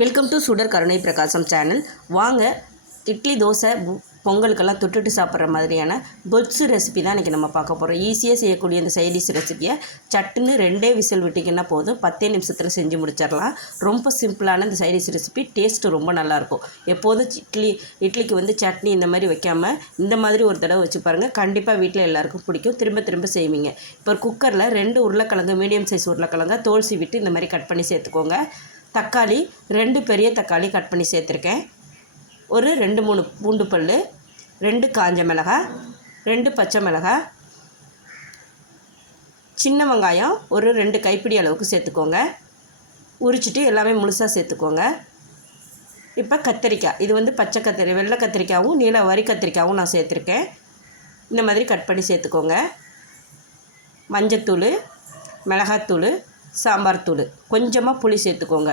Welcome to சுடர் கருணை பிரகாசம் சேனல் வாங்க இட்லி தோசை பொங்கலுக்கெல்லாம் தொட்டுட்டு சாப்பிட்ற மாதிரியான பொட்ஸு ரெசிபி தான் இன்றைக்கி நம்ம பார்க்க போகிறோம் ஈஸியாக செய்யக்கூடிய இந்த சைடிஷ் ரெசிபியை சட்டுன்னு ரெண்டே விசில் விட்டிங்கன்னா போதும். பத்தே நிமிஷத்தில் செஞ்சு முடிச்சிடலாம். ரொம்ப சிம்பிளான இந்த சைடிஷ் ரெசிபி டேஸ்ட்டு ரொம்ப நல்லாயிருக்கும் எப்போதும் இட்லி இட்லிக்கு வந்து சட்னி இந்த மாதிரி வைக்காமல் இந்த மாதிரி ஒரு தடவை வச்சு பாருங்கள் கண்டிப்பாக வீட்டில் எல்லாருக்கும் பிடிக்கும். திரும்ப திரும்ப செய்வீங்க. இப்போ குக்கரில் ரெண்டு உருளைக்கிழங்கு மீடியம் சைஸ் உருளைக்கிழங்க தோல் சீவிட்டு இந்த மாதிரி கட் பண்ணி சேர்த்துக்கோங்க. தக்காளி ரெண்டு பெரிய தக்காளி கட் பண்ணி சேர்த்துருக்கேன். ஒரு ரெண்டு மூணு பூண்டு பல் ரெண்டு காஞ்ச மிளகாய் ரெண்டு பச்சை மிளகாய். சின்ன வெங்காயம் ஒரு ரெண்டு கைப்பிடி அளவுக்கு சேர்த்துக்கோங்க. உரிச்சிட்டு எல்லாமே முழுசாக சேர்த்துக்கோங்க. இப்போ கத்திரிக்காய் இது வந்து பச்சை கத்திரி வெள்ளை கத்திரிக்காயும் நீல வரி கத்திரிக்காயும் நான் சேர்த்துருக்கேன். இந்த மாதிரி கட் பண்ணி சேர்த்துக்கோங்க. மஞ்சத்தூள் மிளகாத்தூள் சாம்பார் தூள். கொஞ்சமாக புளி சேர்த்துக்கோங்க.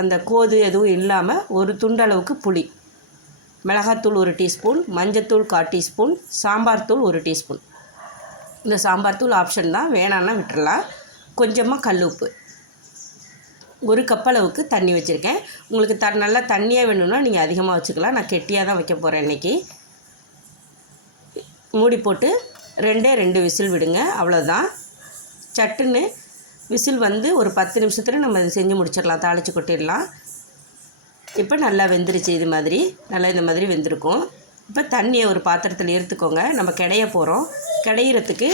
அந்த கோது எதுவும் இல்லாமல் ஒரு துண்டளவுக்கு புளி. மிளகாத்தூள் ஒரு டீஸ்பூன் மஞ்சத்தூள் கால் டீஸ்பூன் சாம்பார் தூள் ஒரு டீஸ்பூன். இந்த சாம்பார் தூள் ஆப்ஷன் தான். வேணான்னா விட்டுறலாம். கொஞ்சமாக கல் உப்பு. ஒரு கப்பளவுக்கு தண்ணி வச்சுருக்கேன். உங்களுக்கு த நல்லா தண்ணியாக வேணும்னா நீங்கள் அதிகமாக வச்சுக்கலாம். நான் கெட்டியாக தான் வைக்க போகிறேன் இன்றைக்கி மூடி போட்டு ரெண்டே ரெண்டு விசில் விடுங்க. அவ்வளோதான் சட்டுன்னு விசில் வந்து ஒரு பத்து நிமிஷத்தில் நம்ம இதை செஞ்சு முடிச்சிடலாம். தாளித்து கொட்டிடலாம். இப்போ நல்லா வெந்துருச்சு இது மாதிரி. நல்லா இந்த மாதிரி வெந்திருக்கும். இப்போ தண்ணியை ஒரு பாத்திரத்தில் எடுத்துக்கோங்க. நம்ம கிடைய போகிறோம் கிடையிறதுக்கு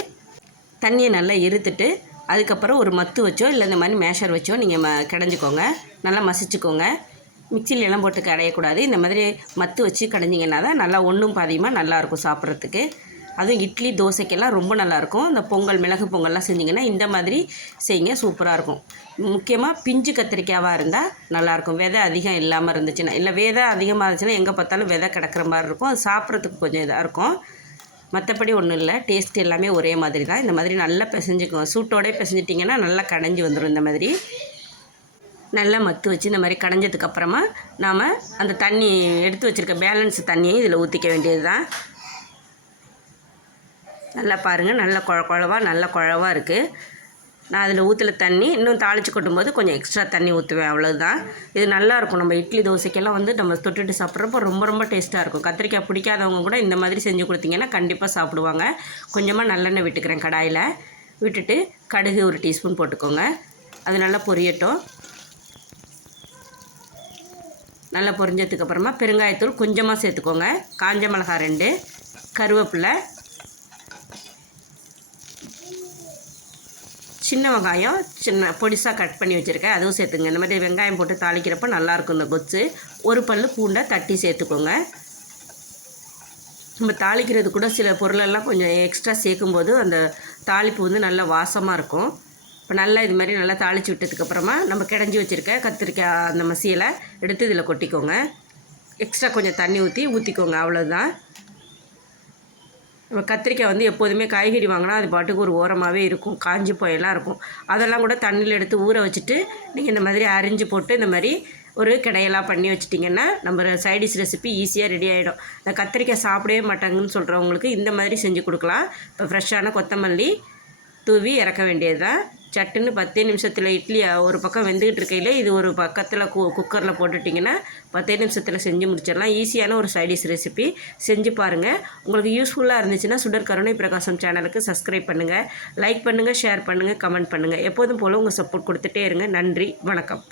தண்ணியை நல்லா இருத்துட்டு அதுக்கப்புறம் ஒரு மத்து வச்சோ இல்லை இந்த மாதிரி மேஷர் வச்சோ நீங்கள் ம கடைஞ்சிக்கோங்க. நல்லா மசிச்சுக்கோங்க. மிக்சில எல்லாம் போட்டு கடையக்கூடாது. இந்த மாதிரி மத்து வச்சு கடைஞ்சிங்கன்னா தான் நல்லா ஒன்றும் பாதியமாக நல்லாயிருக்கும் சாப்பிட்றதுக்கு. அதுவும் இட்லி தோசைக்கெல்லாம் ரொம்ப நல்லாயிருக்கும். இந்த பொங்கல் மிளகு பொங்கல்லாம் செஞ்சிங்கன்னா இந்த மாதிரி செய்யுங்க சூப்பராக இருக்கும். முக்கியமாக பிஞ்சு கத்திரிக்காயாக இருந்தால் நல்லாயிருக்கும். விதை அதிகம் இல்லாமல் இருந்துச்சுன்னா இல்லை விதை அதிகமாக இருந்துச்சுன்னா எங்கே பார்த்தாலும் விதை கிடக்கிற மாதிரி இருக்கும். அது சாப்பிட்றதுக்கு கொஞ்சம் இதாக இருக்கும். மற்றபடி ஒன்றும் இல்லை. டேஸ்ட் எல்லாமே ஒரே மாதிரி தான். இந்த மாதிரி நல்லா பிசைஞ்சுக்கோங்க. சூட்டோடே பிசைஞ்சிட்டிங்கன்னா நல்லா கடைஞ்சி வந்துடும் இந்த மாதிரி. நல்லா மத்து வச்சு இந்த மாதிரி கடைஞ்சதுக்கு அப்புறமா நாம் அந்த தண்ணி எடுத்து வச்சுருக்க பேலன்ஸ் தண்ணியை இதில் ஊற்றிக்க வேண்டியது தான் நல்லா பாருங்கள் நல்ல குழ குழவா நல்ல குழவாக இருக்குது நான் அதில் ஊற்றுல தண்ணி இன்னும் தாளித்து கொட்டும்போது கொஞ்சம் எக்ஸ்ட்ரா தண்ணி ஊற்றுவேன் அவ்வளோதான் இது நல்லாயிருக்கும் நம்ம இட்லி தோசைக்கெல்லாம் வந்து நம்ம தொட்டுட்டு சாப்பிட்றப்போ ரொம்ப ரொம்ப டேஸ்ட்டாக இருக்கும். கத்திரிக்காய் பிடிக்காதவங்க கூட இந்த மாதிரி செஞ்சு கொடுத்தீங்கன்னா கண்டிப்பாக சாப்பிடுவாங்க. கொஞ்சமாக நல்லெண்ணெய் விட்டுக்கிறேன் கடாயில். விட்டுட்டு கடுகு ஒரு டீஸ்பூன் போட்டுக்கோங்க. அது நல்லா பொரியட்டும். நல்லா பொரிஞ்சதுக்கப்புறமா பெருங்காயத்தூள் கொஞ்சமாக சேர்த்துக்கோங்க. காஞ்ச மிளகாய் ரெண்டு கருவேப்பிலை சின்ன வெங்காயம் சின்ன பொடிசாக கட் பண்ணி வச்சுருக்கேன். அதுவும் சேர்த்துங்க. இந்த மாதிரி வெங்காயம் போட்டு தாளிக்கிறப்ப நல்லாயிருக்கும் இந்த கொத்து. ஒரு பல் பூண்டை தட்டி சேர்த்துக்கோங்க. நம்ம தாளிக்கிறது கூட சில பொருளெல்லாம் கொஞ்சம் எக்ஸ்ட்ரா சேர்க்கும்போது அந்த தாளிப்பு வந்து நல்லா வாசமாக இருக்கும். இப்போ நல்லா இது மாதிரி நல்லா தாளித்து விட்டதுக்கப்புறமா நம்ம கிடஞ்சி வச்சுருக்க கத்திரிக்காய் அந்த மசியலை எடுத்து இதில் கொட்டிக்கோங்க. எக்ஸ்ட்ரா கொஞ்சம் தண்ணி ஊற்றி ஊற்றிக்கோங்க அவ்வளோதான் நம்ம கத்திரிக்காய் வந்து எப்போதுமே காய்கறி வாங்கினா அது பாட்டுக்கு ஒரு ஓரமாகவே இருக்கும் காஞ்சி போயெல்லாம் இருக்கும். அதெல்லாம் கூட தண்ணியில் எடுத்து ஊற வச்சுட்டு நீங்கள் இந்த மாதிரி அரிஞ்சு போட்டு இந்த மாதிரி ஒரு கிடையெல்லாம் பண்ணி வச்சிட்டிங்கன்னா நம்ம சைடிஷ் ரெசிபி ஈஸியாக ரெடி ஆகிடும் இந்த கத்திரிக்காய் சாப்பிடவே மாட்டாங்கன்னு சொல்கிறவங்களுக்கு இந்த மாதிரி செஞ்சு கொடுக்கலாம். இப்போ ஃப்ரெஷ்ஷான கொத்தமல்லி தூவி இறக்க வேண்டியது தான் சட்டுன்னு பத்தே நிமிஷத்தில் இட்லி ஒரு பக்கம் வெந்துக்கிட்டு இருக்கையில் இது ஒரு பக்கத்தில் கு குக்கரில் போட்டுட்டிங்கன்னா பத்தே நிமிஷத்தில் செஞ்சு முடிச்சிடலாம். ஈஸியான ஒரு சைடிஷ் ரெசிபி செஞ்சு பாருங்கள் உங்களுக்கு யூஸ்ஃபுல்லாக இருந்துச்சுன்னா சுடர் கருணை பிரகாசம் சேனலுக்கு சப்ஸ்கிரைப் பண்ணுங்கள் லைக் பண்ணுங்கள் ஷேர் பண்ணுங்கள் கமெண்ட் பண்ணுங்கள் எப்போதும் போல் உங்கள் சப்போர்ட் கொடுத்துட்டே இருங்க. நன்றி வணக்கம்.